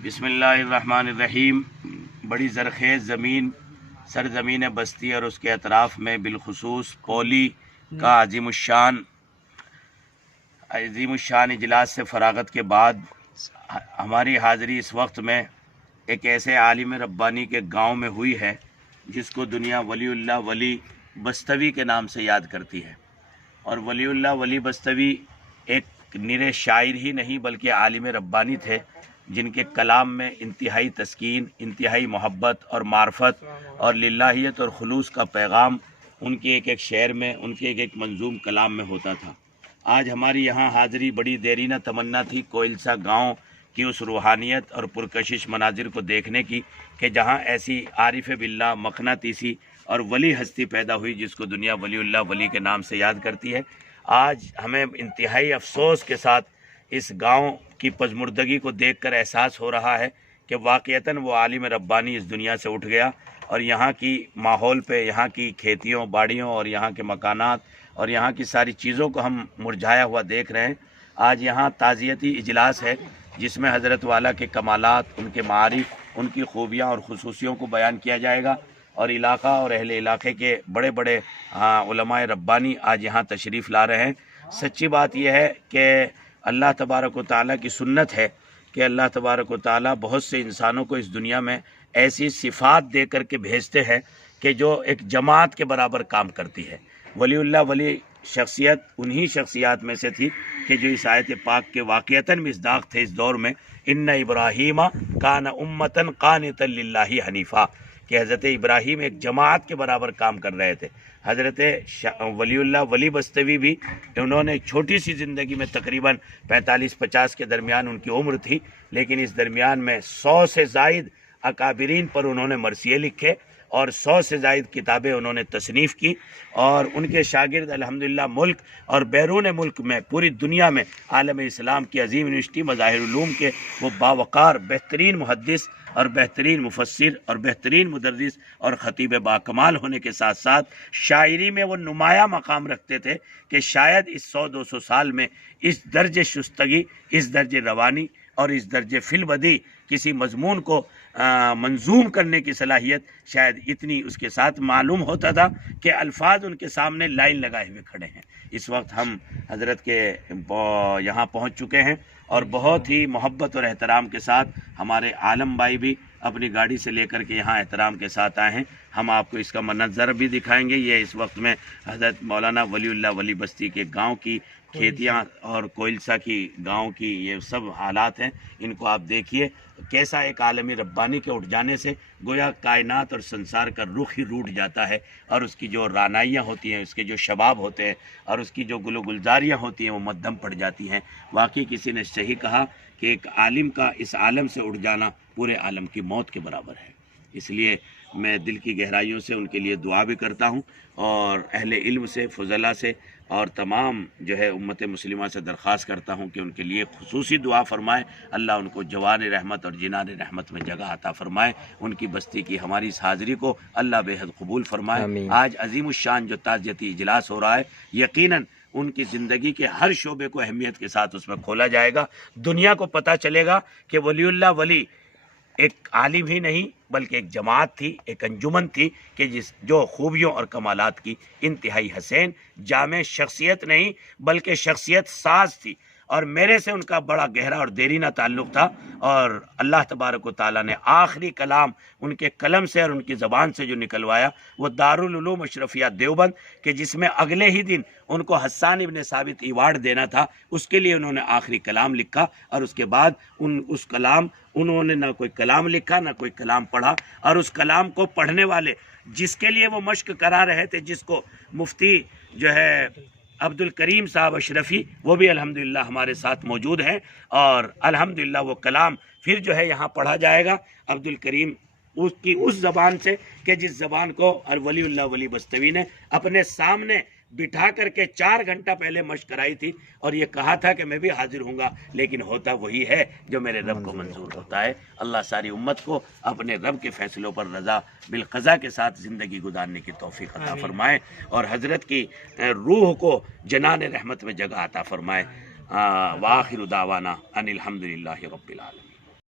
बिस्मिल्लाहिर्रहमानिर्रहीम। बड़ी ज़रख़ेज़ ज़मीन सरज़मीन बस्ती और उसके अतराफ़ में बिलखुसूस पौली का अज़ीमुश्शान इजलास से फ़राग़त के बाद हमारी हाज़री इस वक्त में एक ऐसे आलिम रब्बानी के गांव में हुई है जिसको दुनिया वलीउल्लाह वली बस्तवी के नाम से याद करती है। और वलीउल्लाह वली बस्तवी एक निरे शायर ही नहीं बल्कि आलिम रब्बानी थे जिनके कलाम में इंतहाई तस्कीन, इंतहाई मोहब्बत और मार्फत और लिल्लाहियत और खुलूस का पैगाम उनके एक एक शेर में, उनके एक एक मंजूम कलाम में होता था। आज हमारी यहाँ हाज़री बड़ी देरीना तमन्ना थी कोयलसा गांव की उस रूहानियत और पुरकशिश मनाजिर को देखने की कि जहाँ ऐसी आरिफ बिल्ला मक़नातीसी और वली हस्ती पैदा हुई जिसको दुनिया वलीउल्लाह वली के नाम से याद करती है। आज हमें इंतहाई अफसोस के साथ इस गांव की पज़मुर्दगी को देखकर एहसास हो रहा है कि वाक़ईतन वो आलिम रब्बानी इस दुनिया से उठ गया और यहाँ की माहौल पे, यहाँ की खेतियों बाड़ियों और यहाँ के मकानात और यहाँ की सारी चीज़ों को हम मुरझाया हुआ देख रहे हैं। आज यहाँ ताज़ियती इजलास है जिसमें हज़रत वाला के कमालात, उनके मारिफ, उनकी खूबियाँ और खुसूसियों को बयान किया जाएगा और इलाक़ा और अहले इलाक़े के बड़े बड़े उलमाए रब्बानी आज यहाँ तशरीफ़ ला रहे हैं। सच्ची बात यह है कि अल्लाह तबारक व तआला की सुन्नत है कि अल्लाह तबारक व तआला बहुत से इंसानों को इस दुनिया में ऐसी सिफ़ात दे कर के भेजते हैं कि जो एक जमात के बराबर काम करती है। वलीउल्लाह वली शख्सियत उन्हीं शख्सियात में से थी कि जो इस आयत पाक के वाक़ईतन मिस्दाक़ थे इस दौर में, इन्ना इब्राहीम कान उम्मतन क़ानितन लिल्लाहि हनीफ़ा, कि हज़रत इब्राहीम एक जमात के बराबर काम कर रहे थे। हज़रत वलीउल्लाह वली बस्तवी भी, उन्होंने छोटी सी ज़िंदगी में तकरीबन 45-50 के दरमियान उनकी उम्र थी, लेकिन इस दरमियान में 100 से ज़ायद अकाबिरीन पर उन्होंने मरसिये लिखे और 100 से ज़ायद किताबें उन्होंने तसनीफ़ की और उनके शागिर्द अल्हम्दुलिल्लाह मुल्क और बैरून मुल्क में पूरी दुनिया में आलम इस्लाम की अजीम यूनिवर्सिटी मज़ाहिर उलूम के वो बावक़ार बेहतरीन मुहद्दिस और बेहतरीन मुफस्सिर और बेहतरीन मुदर्रिस और ख़तीब बाकमाल होने के साथ साथ शायरी में वो नुमाया मकाम रखते थे कि शायद इस 100-200 साल में इस दर्जे शुस्तगी, इस दर्जे रवानी और इस दर्जे फिलबदी किसी मजमून को मंजूम करने की सलाहियत शायद इतनी उसके साथ मालूम होता था कि अल्फाज उनके सामने लाइन लगाए हुए खड़े हैं। इस वक्त हम हज़रत के यहाँ पहुँच चुके हैं और बहुत ही मोहब्बत और एहतराम के साथ हमारे आलम भाई भी अपनी गाड़ी से लेकर के यहाँ एहतराम के साथ आए हैं। हम आपको इसका मंजर भी दिखाएंगे। ये इस वक्त में हज़रत मौलाना वलीउल्लाह वली बस्ती के गांव की खेतियाँ और कोयलसा की गांव की ये सब हालात हैं। इनको आप देखिए कैसा एक आलमी रब्बानी के उठ जाने से गोया कायनात और संसार का रुख ही रूठ जाता है और उसकी जो रानाइयाँ होती हैं, उसके जो शबाब होते हैं और उसकी जो गुलजारियाँ होती हैं वो मध्यम पड़ जाती हैं। वाकई किसी ने सही कहा कि एक आलिम का इस आलम से उठ जाना पूरे आलम की मौत के बराबर है। इसलिए मैं दिल की गहराइयों से उनके लिए दुआ भी करता हूँ और अहले इल्म से, फुज़ला से और तमाम जो है उम्मत मुस्लिमा से दरख्वास्त करता हूँ कि उनके लिए खुसूसी दुआ फरमाए। अल्लाह उनको जवान रहमत और जिनान रहमत में जगह अता फरमाए। उनकी बस्ती की हमारी इस हाज़री को अल्लाह बेहद कबूल फरमाए। आज अज़ीमुश्शान जो ताज़ियती इजलास हो रहा है, यकीनन उनकी ज़िंदगी के हर शोबे को अहमियत के साथ उसमें खोला जाएगा। दुनिया को पता चलेगा कि वलीउल्लाह वली एक आलिम ही नहीं बल्कि एक जमात थी, एक अंजुमन थी कि जो खूबियों और कमालात की इंतहाई हसीन जामे शख्सियत नहीं बल्कि शख्सियत साज थी और मेरे से उनका बड़ा गहरा और देरीना ताल्लुक़ था। और अल्लाह तबारक व तआला ने आखिरी कलाम उनके कलम से और उनकी ज़बान से जो निकलवाया वो दारुल उलूम अशरफिया देवबंद के जिसमें अगले ही दिन उनको हस्सान इब्न साबित अवार्ड देना था, उसके लिए उन्होंने आखिरी कलाम लिखा और उसके बाद उन्होंने ना कोई कलाम लिखा ना कोई कलाम पढ़ा और उस कलाम को पढ़ने वाले जिसके लिए वो मश्क करा रहे थे, जिसको मुफ्ती जो है अब्दुल करीम साहब अशरफ़ी, वो भी अल्हम्दुलिल्लाह हमारे साथ मौजूद हैं और अल्हम्दुलिल्लाह वो कलाम फिर जो है यहाँ पढ़ा जाएगा अब्दुल करीम उसकी उस ज़बान से कि जिस ज़बान को वलीउल्लाह वली बस्तवी ने अपने सामने बिठा करके 4 घंटा पहले मश्क कराई थी और ये कहा था कि मैं भी हाजिर हूँगा, लेकिन होता वही है जो मेरे रब को मंजूर होता है। अल्लाह सारी उम्मत को अपने रब के फ़ैसलों पर रज़ा बिलक़ज़ा के साथ ज़िंदगी गुजारने की तौफ़ीक़ अता फ़रमाए और हज़रत की रूह को जनान रहमत में जगह अता फ़रमाए। व आखिरु दावाना अनिल हम्दुलिल्लाहि रब्बिल आलमीन।